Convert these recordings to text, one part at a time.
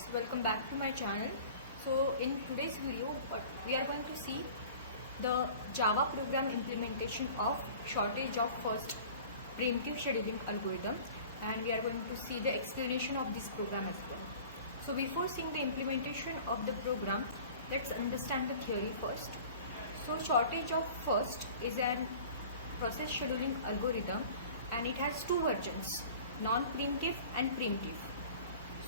friends, welcome back to my channel. So in today's video we are going to see the Java program implementation of shortage of first preemptive scheduling algorithm, and we are going to see the explanation of this program as well. So before seeing the implementation of the program, let's understand the theory first. So shortage of first is an process scheduling algorithm and it has two versions, non-preemptive and preemptive.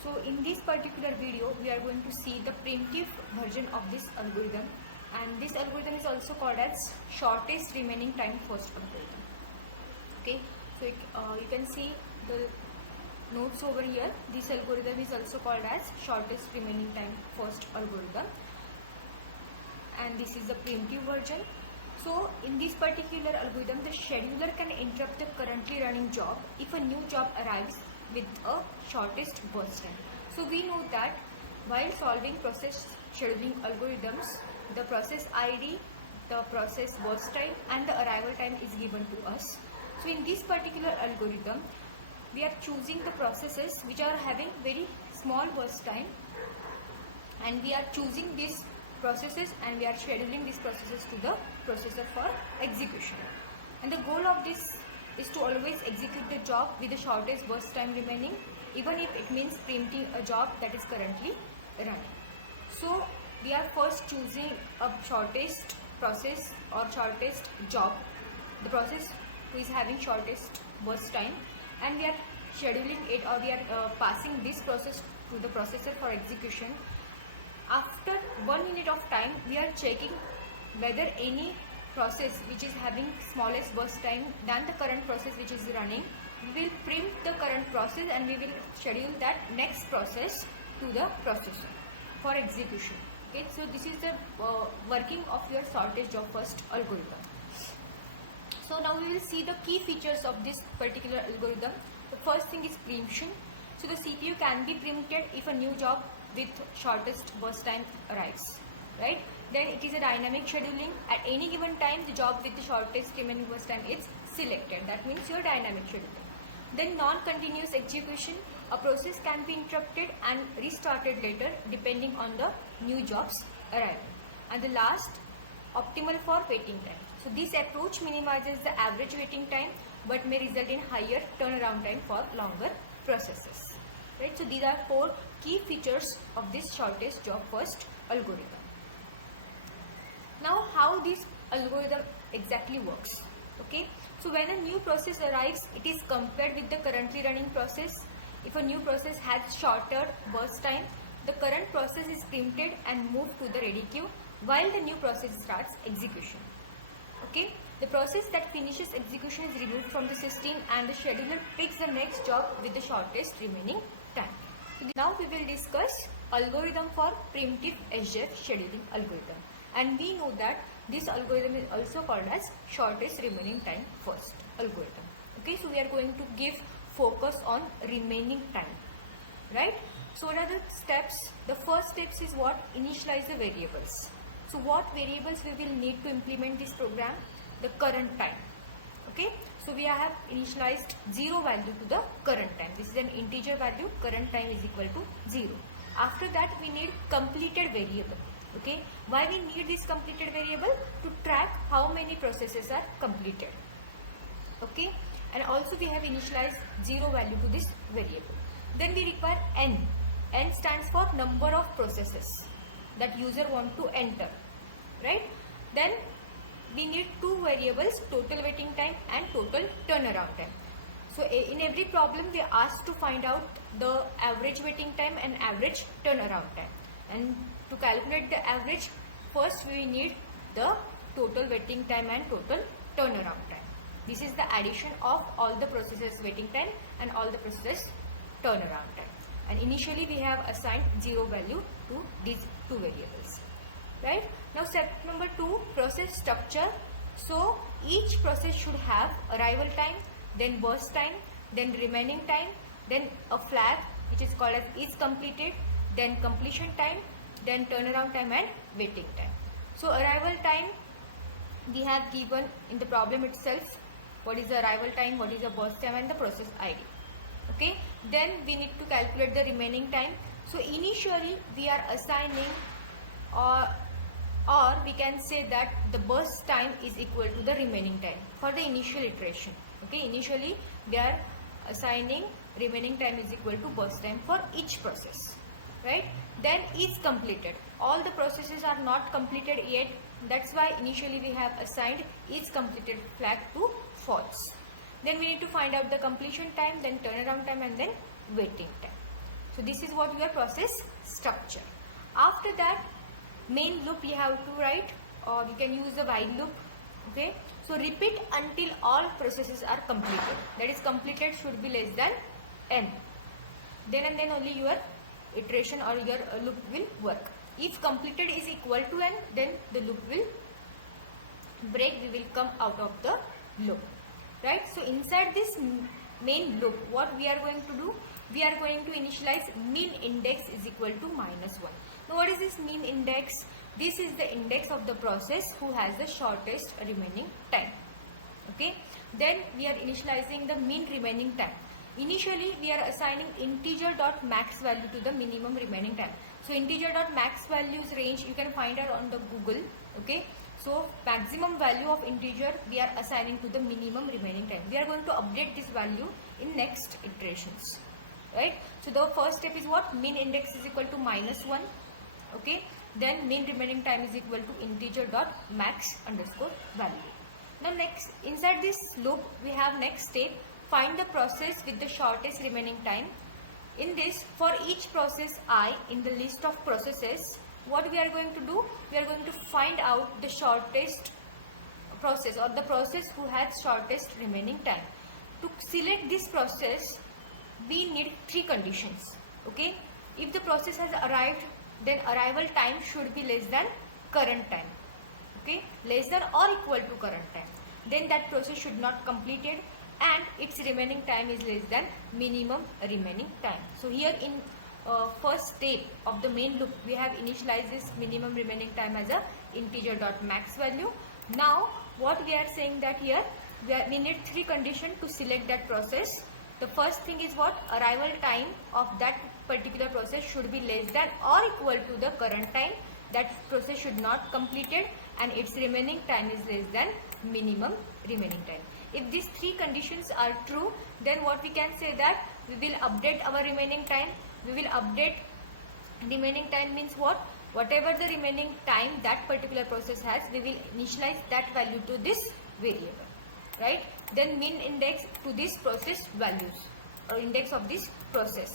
So in this particular video we are going to see the preemptive version of this algorithm, and this algorithm is also called as shortest remaining time first algorithm. Okay, so you can see the notes over here. This algorithm is also called as shortest remaining time first algorithm, and this is the preemptive version. So in this particular algorithm, the scheduler can interrupt the currently running job if a new job arrives with a shortest burst time. So we know that while solving process scheduling algorithms, the process ID, the process burst time and the arrival time is given to us. So in this particular algorithm, we are choosing the processes which are having very small burst time, and we are choosing these processes and we are scheduling these processes to the processor for execution. And the goal of this is to always execute the job with the shortest burst time remaining, even if it means preempting a job that is currently running. So we are first choosing a shortest process or shortest job, the process who is having shortest burst time, and we are scheduling it, or we are passing this process to the processor for execution. After 1 minute of time, we are checking whether any process which is having smallest burst time than the current process which is running, we will preempt the current process and we will schedule that next process to the processor for execution. Okay, so this is the working of your shortest job first algorithm. So now we will see the key features of this particular algorithm. The first thing is preemption. So the CPU can be preempted if a new job with shortest burst time arrives, right? Then it is a dynamic scheduling. At any given time, the job with the shortest remaining burst time is selected. That means your dynamic scheduling. Then non-continuous execution. A process can be interrupted and restarted later depending on the new job's arrival. And the last, optimal for waiting time. So this approach minimizes the average waiting time but may result in higher turnaround time for longer processes. Right? So these are four key features of this shortest job first algorithm. Now how this algorithm exactly works. Okay, so when a new process arrives, it is compared with the currently running process. If a new process has shorter burst time, the current process is preempted and moved to the ready queue while the new process starts execution. Okay, the process that finishes execution is removed from the system and the scheduler picks the next job with the shortest remaining time. So now we will discuss algorithm for preemptive SJF scheduling algorithm, and we know that this algorithm is also called as shortest remaining time first algorithm. Okay, so we are going to give focus on remaining time, right? So what are the steps? The first steps is what? Initialize the variables. So what variables we will need to implement this program? The current time. Okay, so we have initialized 0 value to the current time. This is an integer value. Current time is equal to 0. After that we need completed variable. Okay, why we need this completed variable? To track how many processes are completed. Okay, and also we have initialized 0 value to this variable. Then we require n. N stands for number of processes that user want to enter, right? Then we need two variables, total waiting time and total turnaround time. So in every problem they ask to find out the average waiting time and average turnaround time, and to calculate the average, first we need the total waiting time and total turnaround time. This is the addition of all the processes waiting time and all the processes turnaround time, and initially we have assigned 0 value to these two variables, right? Now step number 2, process structure. So each process should have arrival time, then burst time, then remaining time, then a flag which is called as is completed, then completion time, then turnaround time and waiting time. So arrival time we have given in the problem itself. What is the arrival time, what is the burst time and the process ID. Okay, then we need to calculate the remaining time. So initially we are assigning or we can say that the burst time is equal to the remaining time for the initial iteration. Okay, initially we are assigning remaining time is equal to burst time for each process, right? Then is completed. All the processes are not completed yet. That's why initially we have assigned is completed flag to false. Then we need to find out the completion time, then turnaround time, and then waiting time. So this is what your process structure. After that, main loop you have to write, or you can use the while loop. Okay, so repeat until all processes are completed. That is, completed should be less than n. Then and then only your iteration or your loop will work. If completed is equal to n, then the loop will break. We will come out of the loop, right? So inside this main loop, what we are going to do? We are going to initialize mean index is equal to -1. Now what is this mean index? This is the index of the process who has the shortest remaining time. Okay, then we are initializing the mean remaining time. Initially we are assigning integer dot max value to the minimum remaining time. So integer dot max values range you can find out on the Google. Okay, so maximum value of integer we are assigning to the minimum remaining time. We are going to update this value in next iterations, right? So the first step is what? Mean index is equal to -1. Okay, then mean remaining time is equal to integer dot max underscore value. Now next, inside this loop we have next step, find the process with the shortest remaining time. In this, for each process I in the list of processes, what we are going to do? We are going to find out the shortest process, or the process who has shortest remaining time. To select this process, we need three conditions. Okay, if the process has arrived, then arrival time should be less than current time. Okay, less than or equal to current time. Then that process should not completed, and its remaining time is less than minimum remaining time. So here in first step of the main loop, we have initialized this minimum remaining time as a integer dot max value. Now what we are saying that here we need three conditions to select that process. The first thing is what? Arrival time of that particular process should be less than or equal to the current time. That process should not completed, and its remaining time is less than minimum remaining time. If these three conditions are true, then what we can say that we will update our remaining time. We will update remaining time means what? Whatever the remaining time that particular process has, we will initialize that value to this variable, right? Then mean index to this process values, or index of this process.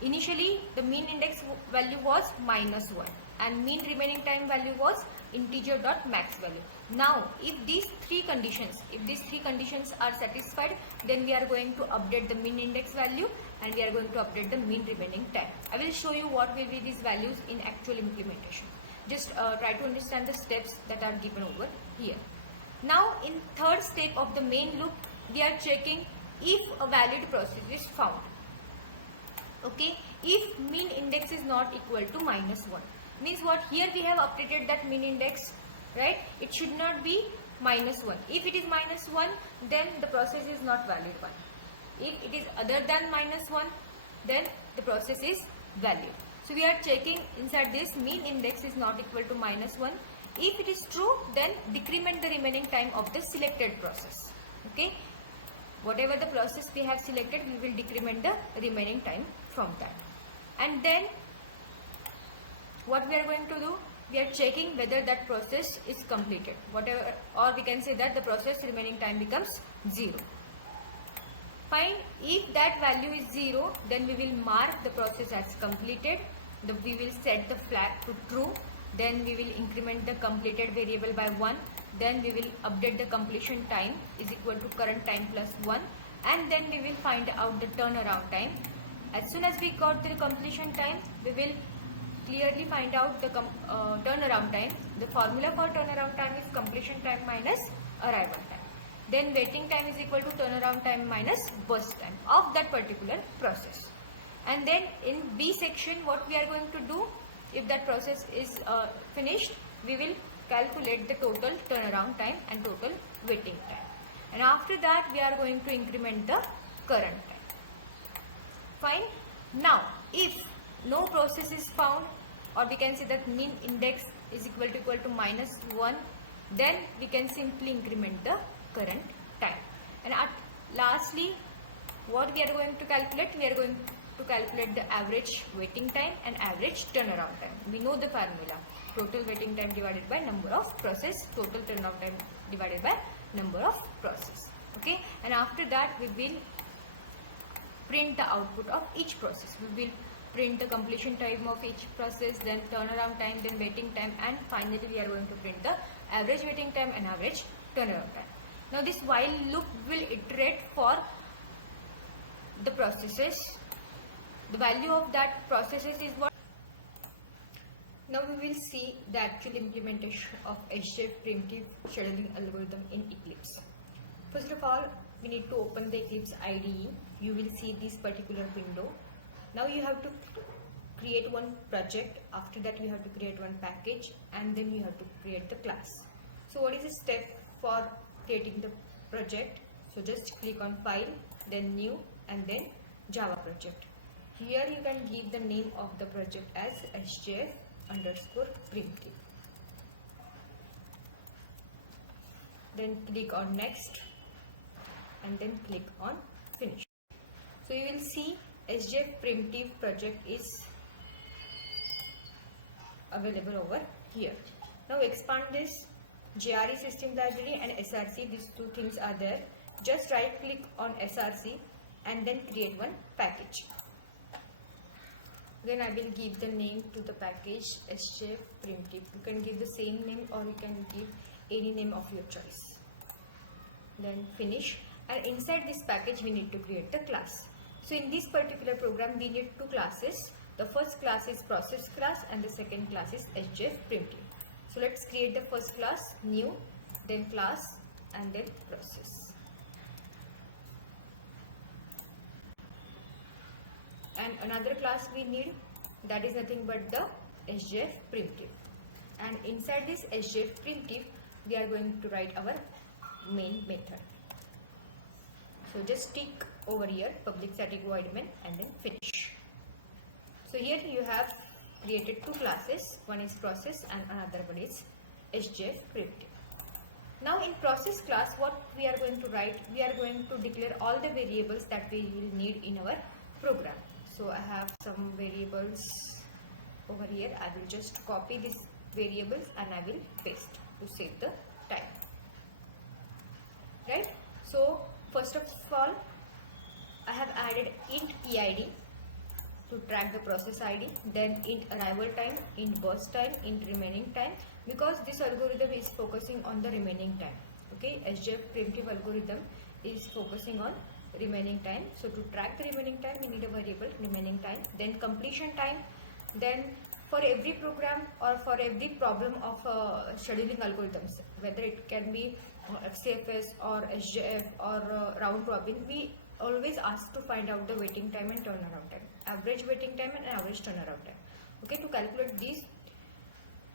Initially the mean index value was -1 and mean remaining time value was integer dot max value. Now if these three conditions are satisfied, then we are going to update the mean index value, and we are going to update the mean remaining time. I will show you what will be these values in actual implementation. Just try to understand the steps that are given over here. Now in third step of the main loop, we are checking if a valid process is found. Okay, if mean index is not equal to -1, means what? Here we have updated that mean index, right? It should not be -1. If it is -1, then the process is not valid one. If it is other than -1, then the process is valid. So we are checking inside this mean index is not equal to -1. If it is true, then decrement the remaining time of the selected process. Okay, whatever the process we have selected, we will decrement the remaining time from that. And then what we are going to do? We are checking whether that process is completed, whatever, or we can say that the process remaining time becomes 0. Fine. If that value is 0, then we will mark the process as completed. We will set the flag to true. Then we will increment the completed variable by 1. Then we will update the completion time is equal to current time plus 1, and then we will find out the turnaround time. As soon as we got the completion time, we will clearly find out the turnaround time. The formula for turnaround time is completion time minus arrival time. Then waiting time is equal to turnaround time minus burst time of that particular process. And then in B section, what we are going to do, if that process is finished, we will calculate the total turnaround time and total waiting time. And after that, we are going to increment the current time. Fine. Now, if no process is found, or we can say that min index is equal to -1, then we can simply increment the current time. And lastly, what we are going to calculate? We are going to calculate the average waiting time and average turnaround time. We know the formula: total waiting time divided by number of process, total turnaround time divided by number of process. Okay, and after that we will print the output of each process. We will print the completion time of each process, then turnaround time, then waiting time, and finally we are going to print the average waiting time and average turnaround time. Now this while loop will iterate for the processes. The value of that processes is what? Now we will see the actual implementation of SJF primitive scheduling algorithm in Eclipse. First of all, we need to open the Eclipse IDE. You will see this particular window. Now you have to create one project. After that you have to create one package, and then you have to create the class. So what is the step for creating the project? So just click on File, then New, and then Java project. Here you can give the name of the project as SJF_primitive. Then click on Next, and then click on Finish. So you will see SJF primitive project is available over here. Now expand this JRE system library and SRC. These two things are there. Just right click on SRC and then create one package. Then I will give the name to the package SJF primitive. You can give the same name or you can give any name of your choice. Then finish, and inside this package we need to create the class. So in this particular program we need two classes. The first class is process class and the second class is SJF primitive. So let's create the first class, new, then class, and then process. And another class we need, that is nothing but the SJF primitive. And inside this SJF primitive we are going to write our main method. So just tick over here public static void main and then finish. So here you have created two classes, one is process and another one is SJF primitive. Now in process class what we are going to write, we are going to declare all the variables that we will need in our program. So I have some variables over here. I will just copy these variables and I will paste to save the time. Right? So first of all, I have added int PID to track the process ID, then int arrival time, int burst time, int remaining time, because this algorithm is focusing on the remaining time. Okay, SJF primitive algorithm is focusing on remaining time. So to track the remaining time we need a variable remaining time, then completion time. Then for every program or for every problem of scheduling algorithms, whether it can be FCFS or SJF or round robin, we always ask to find out the waiting time and turnaround time, average waiting time and average turnaround time. Okay, to calculate these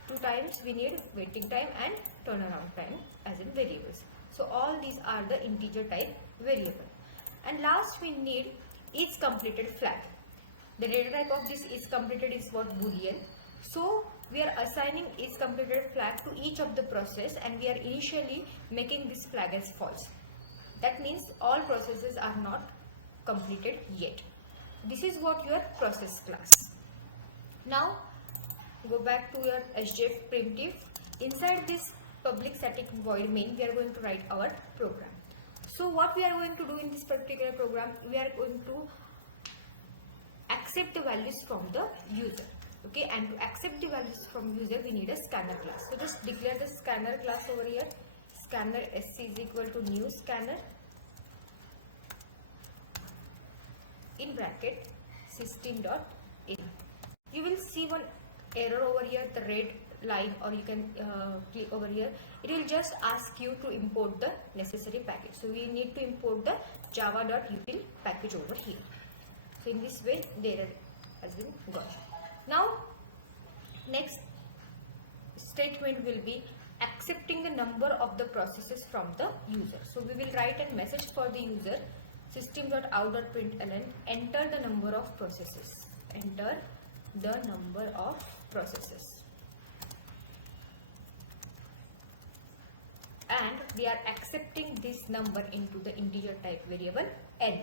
two times we need waiting time and turnaround time as in variables. So all these are the integer type variable. And last we need is completed flag. The data type of this is completed is what? Boolean. So we are assigning is completed flag to each of the process and we are initially making this flag as false. That means all processes are not completed yet. This is what your process class. Now go back to your SJF primitive. Inside this public static void main we are going to write our program. So what we are going to do in this particular program, we are going to accept the values from the user. Okay, and to accept the values from user we need a scanner class. So just declare the scanner class over here. Scanner SC is equal to new scanner in bracket system.in. You will see one error over here, the red line, or you can click over here. It will just ask you to import the necessary package. So we need to import the java.util package over here. So in this way the error has been got. Now next statement will be accepting the number of the processes from the user. So we will write a message for the user, system.out.println, enter the number of processes. Enter the number of processes. And we are accepting this number into the integer type variable n,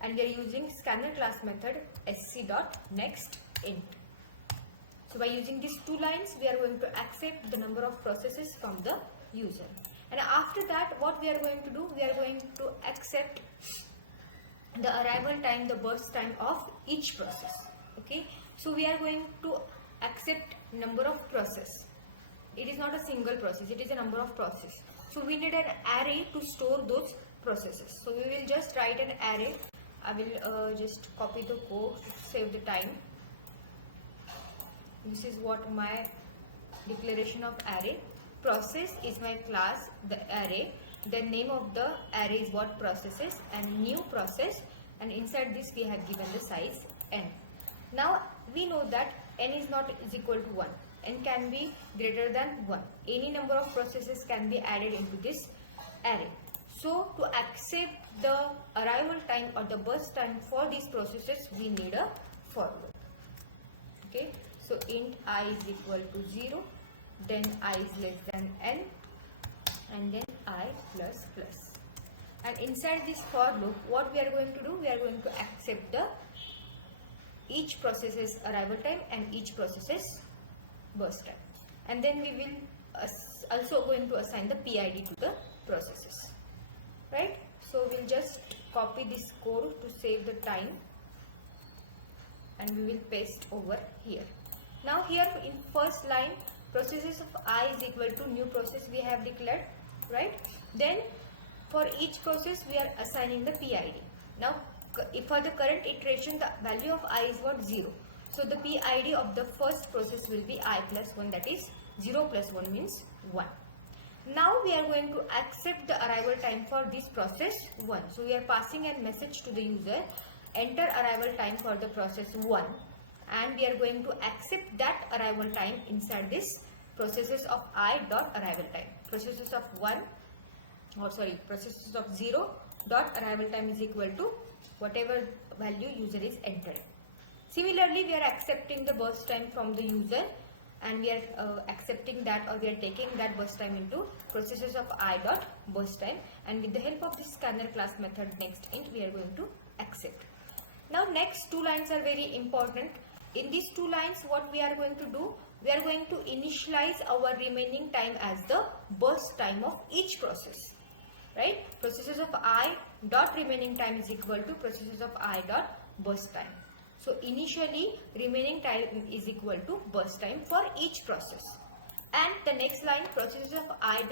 and we are using scanner class method sc.nextInt. So by using these two lines, we are going to accept the number of processes from the user. And after that, what we are going to do, we are going to accept the arrival time, the burst time of each process. Okay, so we are going to accept number of process. It is not a single process, it is a number of process. So we need an array to store those processes. So we will just write an array. I will just copy the code to save the time. This is what my declaration of array. Process is my class, the array. The name of the array is what processes, and new process, and inside this we have given the size n. Now we know that n is not is equal to 1. N can be greater than 1. Any number of processes can be added into this array. So to accept the arrival time or the burst time for these processes, we need a for loop. Okay, so int I is equal to 0, then I is less than n, and then I plus plus. And inside this for loop, what we are going to do, we are going to accept the each process's arrival time and each process's burst time, and then we will also going to assign the PID to the processes, right? So we'll just copy this code to save the time, and we will paste over here. Now here in first line, processes of I is equal to new process we have declared, right? Then for each process we are assigning the PID. Now if for the current iteration, the value of I is what? 0. So the PID of the first process will be I plus 1, that is 0 plus 1 means 1. Now we are going to accept the arrival time for this process 1. So we are passing a message to the user, enter arrival time for the process 1, and we are going to accept that arrival time inside this processes of I dot arrival time. Processes of 1, or sorry, processes of 0 dot arrival time is equal to whatever value user is entering. Similarly, we are accepting the burst time from the user, and we are accepting that, or we are taking that burst time into processes of I dot burst time, and with the help of this scanner class method nextInt, we are going to accept. Now next two lines are very important. In these two lines, what we are going to do, we are going to initialize our remaining time as the burst time of each process, right? Processes of I dot remaining time is equal to processes of I dot burst time. So initially remaining time is equal to burst time for each process. And the next line, processes of I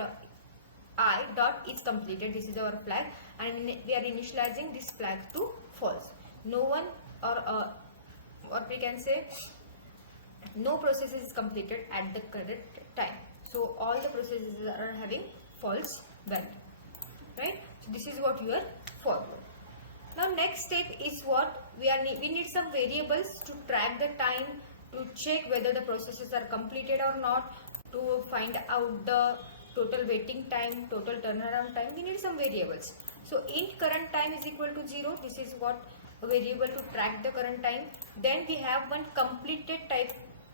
dot is completed. This is our flag, and we are initializing this flag to false. No one, or what we can say, no process is completed at the current time. So all the processes are having false value, right? So this is what your for loop. Now next step is what we need some variables to track the time, to check whether the processes are completed or not, to find out the total waiting time, total turnaround time. We need some variables. So int current time is equal to 0. This is what a variable to track the current time. Then we have one completed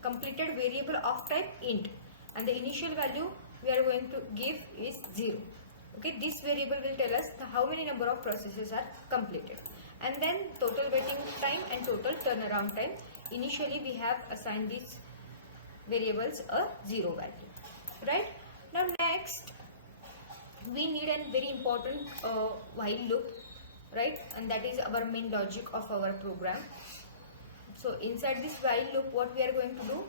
variable of type int, and the initial value we are going to give is 0. Okay, this variable will tell us how many number of processes are completed, and then total waiting time and total turnaround time. Initially we have assigned these variables a 0 value, right? Now next we need a very important while loop, right? And that is our main logic of our program. So inside this while loop, what we are going to do,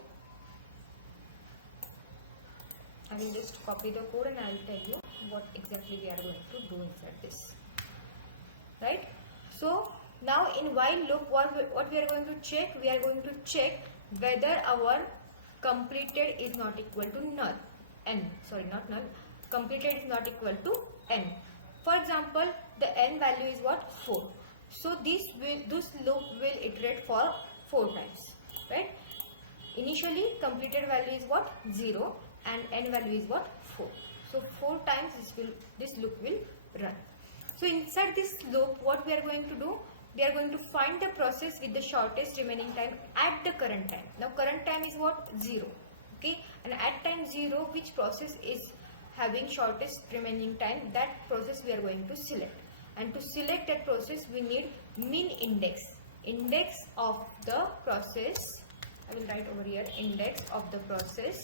I will just copy the code and I will tell you what exactly we are going to do inside this, right? So now in while loop, what we are going to check, we are going to check whether our completed is not equal to null, n, sorry, not null, completed is not equal to n. For example, the n value is what? 4. So this loop will iterate for 4 times, right? Initially completed value is what? 0, and n value is what? 4. So 4 times this loop will run. So inside this loop, what we are going to do, we are going to find the process with the shortest remaining time at the current time. Now current time is what? 0. Okay, and at time 0, which process is having shortest remaining time, that process we are going to select. And to select that process we need min index of the process. I will write over here index of the process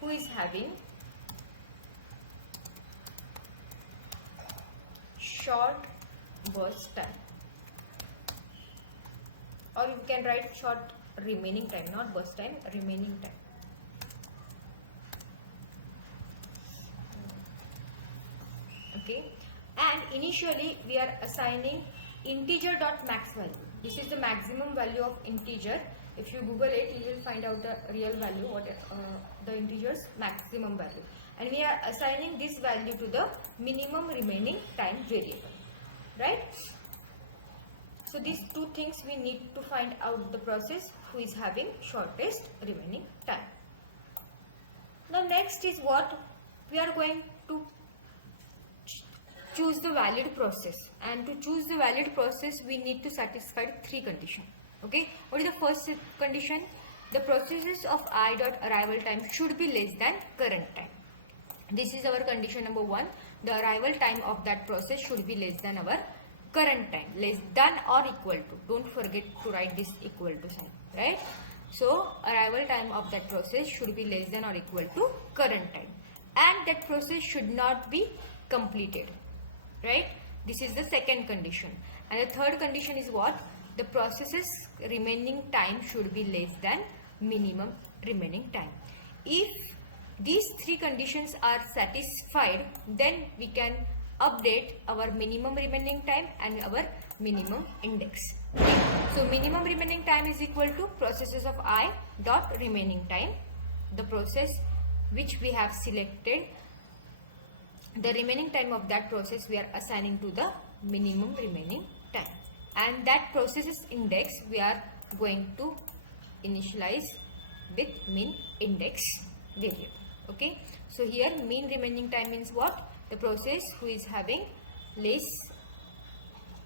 who is having short burst time, or you can write short remaining time, not burst time, remaining time. Okay, and initially we are assigning integer dot max value. This is the maximum value of integer. If you Google it, you will find out the real value, what the integer's maximum value, and we are assigning this value to the minimum remaining time variable, right? So these two things we need to find out the process who is having shortest remaining time. Now next is what? We are going to choose the valid process, and to choose the valid process we need to satisfy 3 conditions. Okay, what is the first condition? The processes of I dot arrival time should be less than current time. This is our condition number 1. The arrival time of that process should be less than our current time, less than or equal to. Don't forget to write this equal to sign, right? So arrival time of that process should be less than or equal to current time, and that process should not be completed, right? This is the second condition. And the third condition is what? The process's remaining time should be less than minimum remaining time. If these 3 conditions are satisfied, then we can update our minimum remaining time and our minimum index. So minimum remaining time is equal to processes of I dot remaining time. The process which we have selected, the remaining time of that process we are assigning to the minimum remaining time, and that process's index we are going to initialize with min index variable. Okay, so here mean remaining time means what? The process who is having less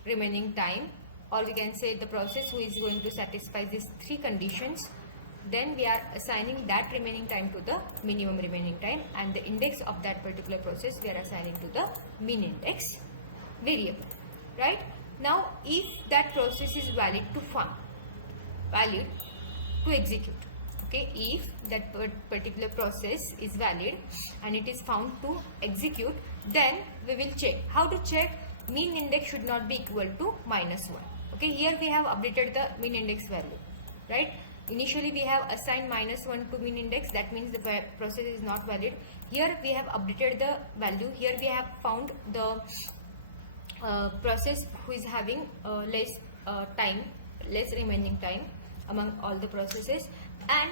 remaining time, or we can say the process who is going to satisfy these 3 conditions. Then we are assigning that remaining time to the minimum remaining time, and the index of that particular process we are assigning to the min index variable, right? Now if that process is valid to execute, okay, if that particular process is valid and it is found to execute, then we will check. How to check? Mean index should not be equal to -1. Okay, here we have updated the mean index value, right? Initially we have assigned -1 to mean index, that means the process is not valid. Here we have updated the value. Here we have found the process who is having less remaining time among all the processes, and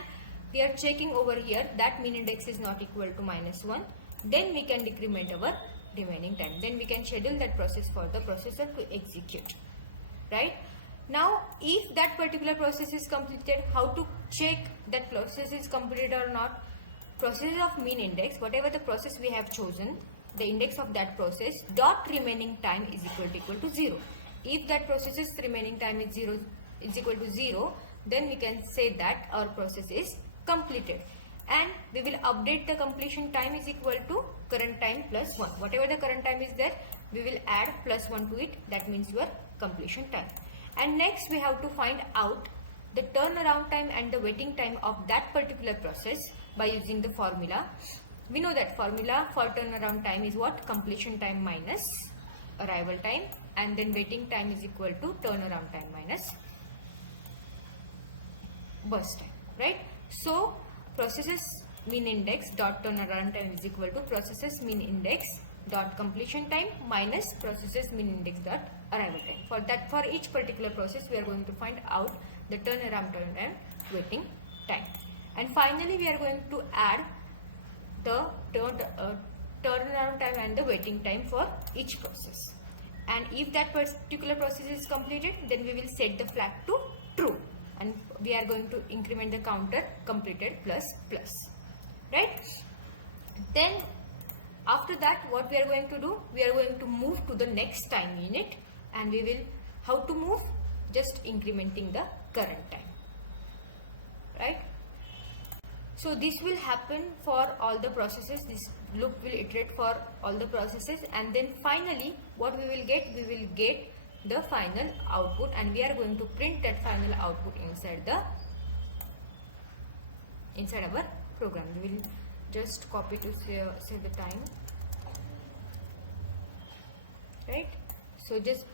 we are checking over here that mean index is not equal to -1. Then we can decrement our remaining time. Then we can schedule that process for the processor to execute, right? Now if that particular process is completed, how to check that process is completed or not? Process of mean index, whatever the process we have chosen, the index of that process dot remaining time is equal to 0. If that process's remaining time is equal to 0, then we can say that our process is completed, and we will update the completion time is equal to current time plus 1. Whatever the current time is there, we will add plus 1 to it. That means your completion time. And next we have to find out the turnaround time and the waiting time of that particular process by using the formula. We know that formula for turnaround time is what? Completion time minus arrival time, and then waiting time is equal to turnaround time minus burst time, right? So processes mean index dot turnaround time is equal to processes mean index dot completion time minus processes mean index dot arrival time. For each particular process we are going to find out the turnaround time and waiting time, and finally we are going to add the turnaround time and the waiting time for each process. And if that particular process is completed, then we will set the flag to true, and we are going to increment the counter completed plus, right? Then after that, what we are going to do? We are going to move to the next time unit, and we will how to move, just incrementing the current time, right? So this will happen for all the processes. This loop will iterate for all the processes, and then finally what we will get, the final output, and we are going to print that final output inside our program. We will just copy to save the time, right? So just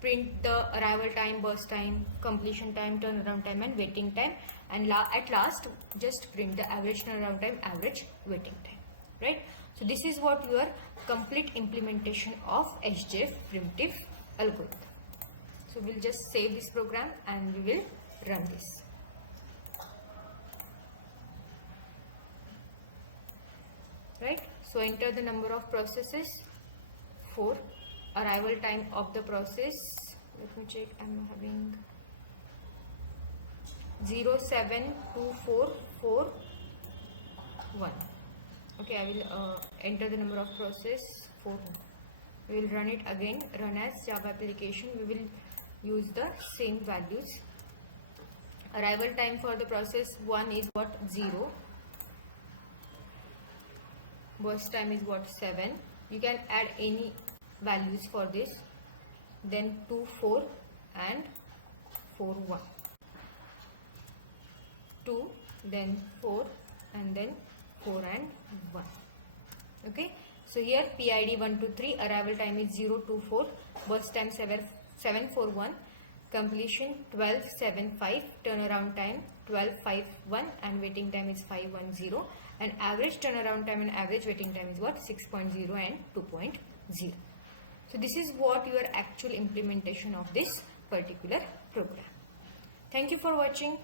print the arrival time, burst time, completion time, turnaround time, and waiting time, and at last just print the average turnaround time, average waiting time, right? So this is what your complete implementation of HJF primitive algorithm. So we'll just save this program and we will run this. Right? So enter the number of processes, 4. Arrival time of the process, let me check, I'm having 0724441. Okay, I will enter the number of process 4. We will run it again, run as Java application. We will use the same values. Arrival time for the process 1 is what, 0. Burst time is what, 7. You can add any values for this. Then 2, 4 and 4, 1. 2, then 4 and then 4 and 1. Okay. So here PID 1, 2, 3, arrival time is 0, 2, 4, burst time 7, 4, 1, completion 12, 7, 5, turnaround time 12, 5, 1, and waiting time is 5, 1, 0, and average turnaround time and average waiting time is what, 6.0 and 2.0. So this is what your actual implementation of this particular program. Thank you for watching.